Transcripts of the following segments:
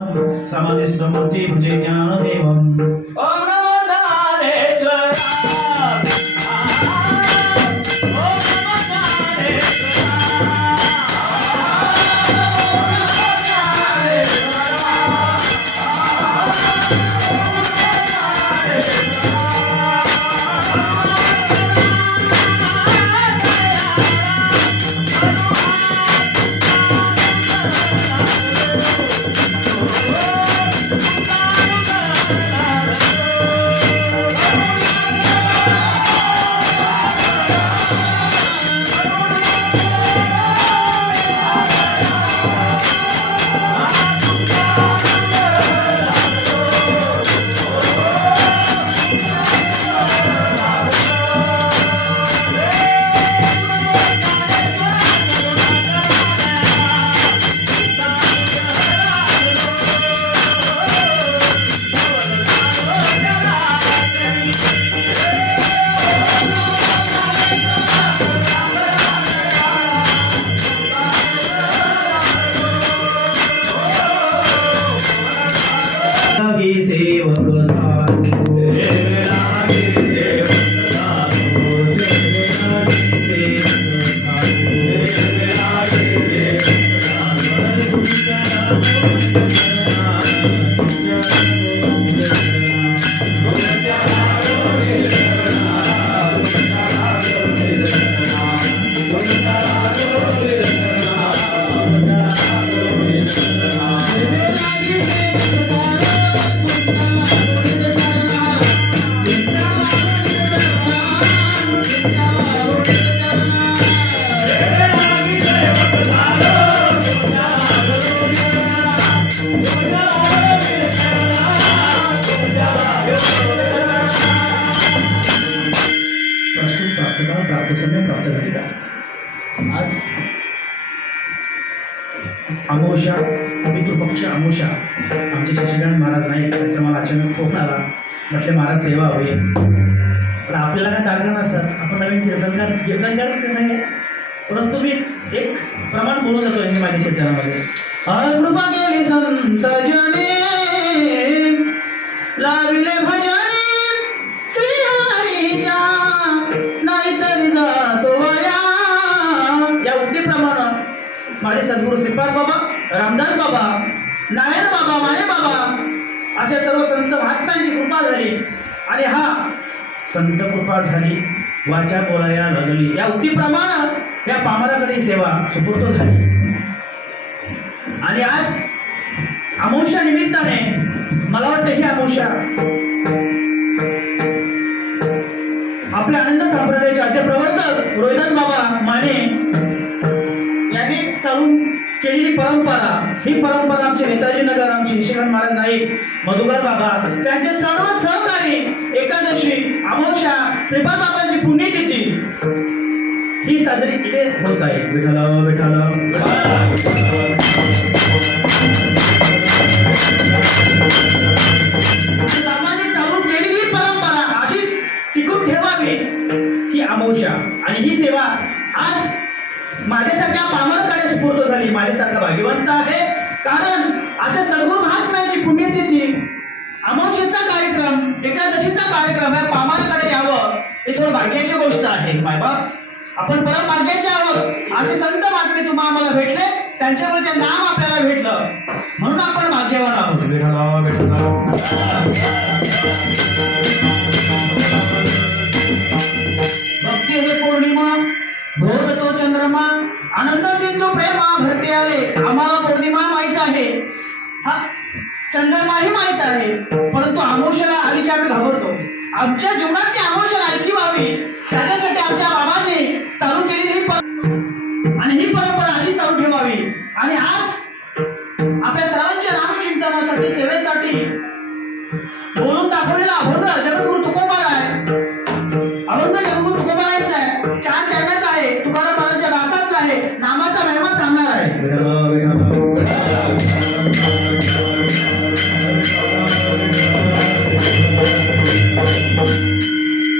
समाधिस्तमूर्ति भुजे ज्ञानदेवम् ओम नमो नारायणाय। आज अमावस्या पितृपक्ष अमावस्या आमचे शशिकांत महाराज नाही त्यांचा मला अचानक फोन आला. म्हटले महाराज सेवा हवी. पण आपल्याला काय तारखा नसतात, आपण नवीन कीर्तनकार नाही आहे, परंतु मी एक प्रमाण बोलून जातो यांनी माझ्या कीर्तनामध्ये. कृपा केली संत जने लाविले भजने श्रीहरीच्या नाहीतरी जातो वया. या उक्तीप्रमाणे माझे सद्गुरू श्रीपाद बाबा, रामदास बाबा, नारायण बाबा, माने बाबा अशा सर्व संत महात्म्यांची कृपा झाली आणि हा संत कृपा झाली वाचा बोलाया लागली. या उक्तीप्रमाणे या पामराकडे सेवा सुपूर्द झाली. आणि आज अमावस्या निमित्ताने मला वाटतं ही अमावस्या आपल्या आनंद संप्रदायाचे आद्य प्रवर्तक रोहिदास बाबा माने यांनी चालून केलेली परंपरा, ही परंपरा आमचे नेताजी नगर, आमचे शशिकांत महाराज नाईक, मधुकर बाबा त्यांचे सर्व सहकारी एकादशी, अमावस्या, श्रीपाद बाबांची पुण्यतिथी ही साजरी इथे होत आहे. विठ्ठल विठ्ठल सामान्य चालू केलेली परंपरा अशीच टिकून ठेवावी ही अमावस्या. आणि ही सेवा आज माझ्यासारख्या पामरकडे सुपूर्द झाली. माझ्यासारखा भाग्यवंत आहे, कारण अशा सद्गुरू महात्म्याची पुण्यतिथी, अमावस्येचा कार्यक्रम, एकादशीचा कार्यक्रम या पामरकडे यावं ही थोडी भाग्याची गोष्ट आहे. मायबाप आपण परम भाग्याचे आहोत. असे संत महात्मे तुम्हाला आम्हाला भेटले, त्यांच्यामुळे ते नाम आपल्याला भेटलं, म्हणून आपण भाग्यवान आहोत. भक्ती हे पौर्णिमा भोग तो चंद्रमा, आनंद सिंधू प्रेमा भरते आले. आम्हाला पौर्णिमा माहित आहे, हा चंद्रमाही माहित आहे, परंतु अमावस्याला आली की आम्ही घाबरतो. आमच्या जीवनातली अमावस्या नाहीशी व्हावी त्याच्यासाठी आमच्या बाबांनी चालू केलेली आणि ही परंपरा अशी चालू ठेवावी. आणि आज आपल्या सर्वांच्या नामचिंतनासाठी, सेवेसाठी बोलून दाखवलेला अभंग जगद्गुरु तुकोबार आहे. अभंग जगद्गुरु तुकोबारांचा आहे, 4 चरणाचा आहे, तुकाराम महाराजांच्या गाथातला आहे, नामाचा महिमा सांगणार आहे.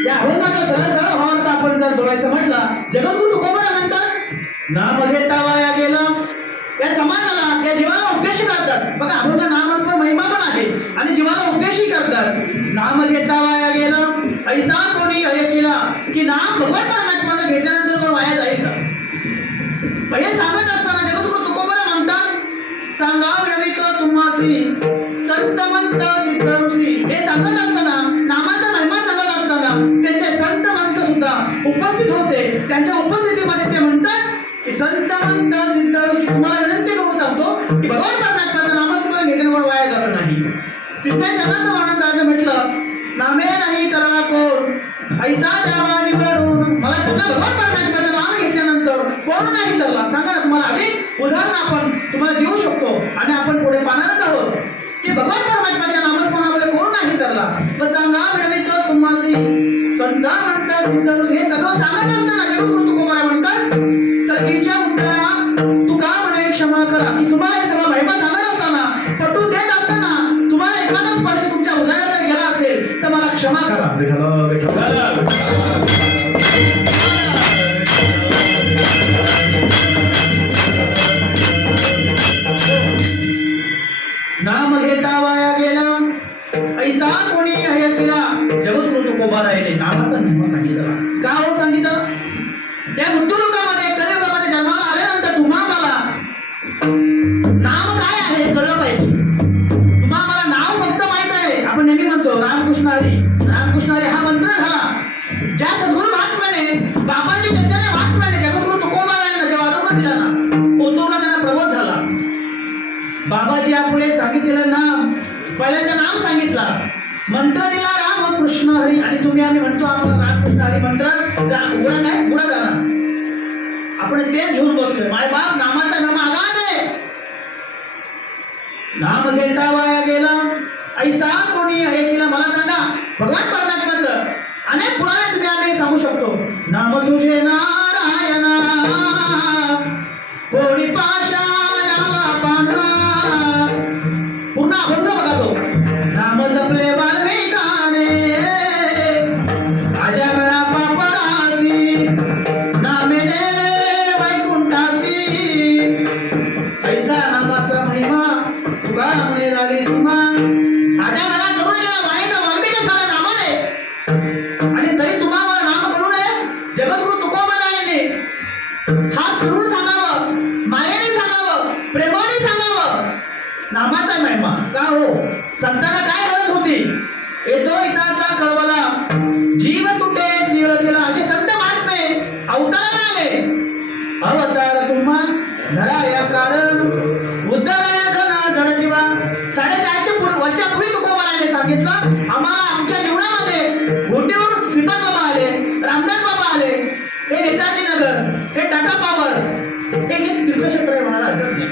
या अभंगाचा सरळ सरळ भावार्थ आपण जर बोलायचं म्हटलं, जगद्गुरु तुकोबार म्हणतात, नाम घेता वाया गेला. या समाजाला, या जीवाला उद्देश करतात. बघा अभंग नाम म्हणतात, नाम घेता वाया गेलं ऐसा कोणी हय केला, की नाम भगवान परमात्माचं घेतल्यानंतर कोण वाया जाईल का? हे सांगत असताना जगद्गुरु तुकोबरा म्हणतात, सांगा विनवितो तुम्हासी संत मंत सिद्ध ऋषी. हे सांगत असताना, नामाचा महिमा सांगत असताना त्यांचे संत मंत सुद्धा उपस्थित होते. त्यांच्या उपस्थितीमध्ये ते म्हणतात की संत मंत सिद्ध ऋषी, तुम्हाला विनंती करून सांगतो की भगवान परमात्माचं नामस्मरण घेतल्यावर वाया जात नाही. तिसऱ्या चरणाचं वर्णन करायचं म्हटलं, नामे नाही तरला कोण ऐसा द्यावा निवडून. मला सांगा भगवान परमात्माचं नाम घेतल्यानंतर कोण नाही तरला. सांगा ना, तुम्हाला अनेक उदाहरण आपण तुम्हाला देऊ शकतो आणि आपण पुढे पाहणारच आहोत की भगवान परमात्माच्या नामस्मरणामध्ये कोण नाही तरला. मग सांगा मिळवितो तुम्हासी संत म्हणता सिद्ध ऋषी. हे सर्व सांगत असताना जगद्गुरु तुकोबरा म्हणतात, सखीच्या उत्तरा तुका म्हणे क्षमा करा. की तुम्हाला हे सगळं महिमा सांगत असताना, पटवून देत असताना तुम्हाला एखादा स्पर्श तुमच्या उदयाला जर गेला असेल तर मला क्षमा करा. नाम घेता वाया गेला ऐसा कोणी हय केला. जगद्गुरु तुकोबरा यांनी नामाचा महिमा सांगितला. का हो सांगितलं? या मृत्यूलोकामध्ये कलियुगामध्ये जन्माला आल्यानंतर तुम्हाला नाम काय आहे कळलं पाहिजे. तुम्हाला नाव फक्त माहित आहे. आपण नेहमी म्हणतो रामकृष्ण हरी, रामकृष्ण हरी हा मंत्र झाला. ज्या सद्गुरु महात्म्याने बाबाजी चैतन्य महात्म्याने जगद्गुरु तुकोबरा यांना जेव्हा अनुभव दिला ना, ओतोला त्यांना प्रबोध झाला. बाबाजी यापुढे सांगितलेलं नाम, पहिल्यांदा नाम सांगितला, मंत्र दिला राम कृष्ण हरी. आणि तुम्ही आम्ही म्हणतो आम्हाला रामकृष्ण हरी मंत्र उघडा काय उघडा झाला. आपण तेच घेऊन बसतोय. माय बाप नामाचा नाम आगाद आहे. नाम घेता वाया गेला ऐसा कोणी हे केलं. मला सांगा भगवान परमात्माचं अनेक पुरावे तुम्ही आम्ही सांगू शकतो. नाम तुझे नारायणा कोणी पाशाला पाना. पूर्ण अभंग बघा तो. नाम जपले वाल्मिकाने आजा वेळा पापरासी, नामे नेले वैकुंठासी. ऐसा नामाचा महिमा तुका म्हणे झाली सीमा. आजा वेळा करून गेला वाईट वाल्मिकी साऱ्या नामाने, आणि तरी तुम्हाला नाम करू नये. जगद्गुरु तुकोबरा यांनी हात फिरून सांगावं, मायेने सांगावं, प्रेमाने सांगावं नामाचा महिमा. का हो? संतांना काय गरज होती? येतो इताचा कळवला जीव तुटे जीव केला. असे संत महात्मे अवताराला आले. अवतार तुम्हा धरा या कारण उद्धराया जन जड जीवा. 450 वर्षापूर्वी तुकोबराने सांगितलं, आम्हाला आमच्या जीवनामध्ये गोटीवर श्रीपाद बाबा आले, रामदास बाबा आले, हे नेताजी नगर, हे टाटा पॉवर, हे तीर्थक्षेत्र आहे म्हणायला हरकत नाही.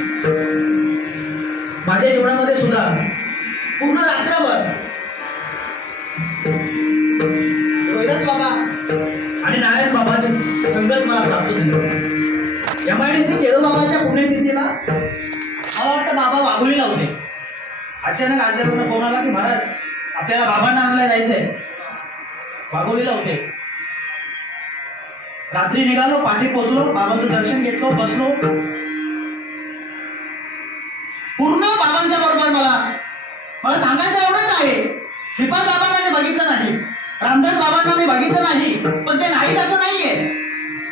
माझ्या जीवनामध्ये सुद्धा पूर्ण रात्रभर रोहिदास बाबा आणि नारायण बाबाची संगत मला प्राप्त झाली. MIDC केळू बाबाच्या पुण्यतिथीला मला वाटतं बाबा वाघोलीला होते. अचानक आजवरून फोन आला की महाराज आपल्याला बाबांना आणायला जायचंय. वाघोलीला होते. रात्री निघालो, पाठी पोहोचलो, बाबांचं दर्शन घेतलं, बसलो. पूर्ण बाबांच्या बरोबर मला सांगायचं एवढंच आहे, श्रीपाद बाबांना मी बघितलं नाही, रामदास बाबांना मी बघितलं नाही, पण ते नाहीत असं नाहीये.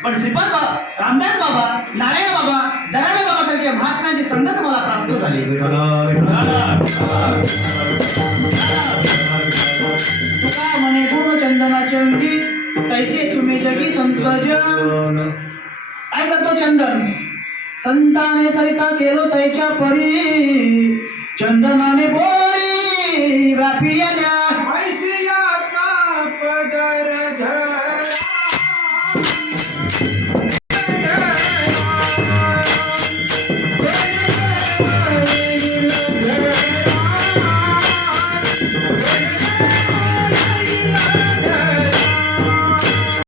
पण श्रीपाद बाबा, रामदास बाबा, नारायण बाबा, दराडे बाबा सारख्या महात्म्याची संगत मला प्राप्त झाली. तुका म्हणे गुण चंदनाचे अंगी तैसे तुम्ही जगी संत जन. काय करतो चंदन? संताने सरिता केलो त्याच्या परी, चंदनाने बोरी व्यापी आल्या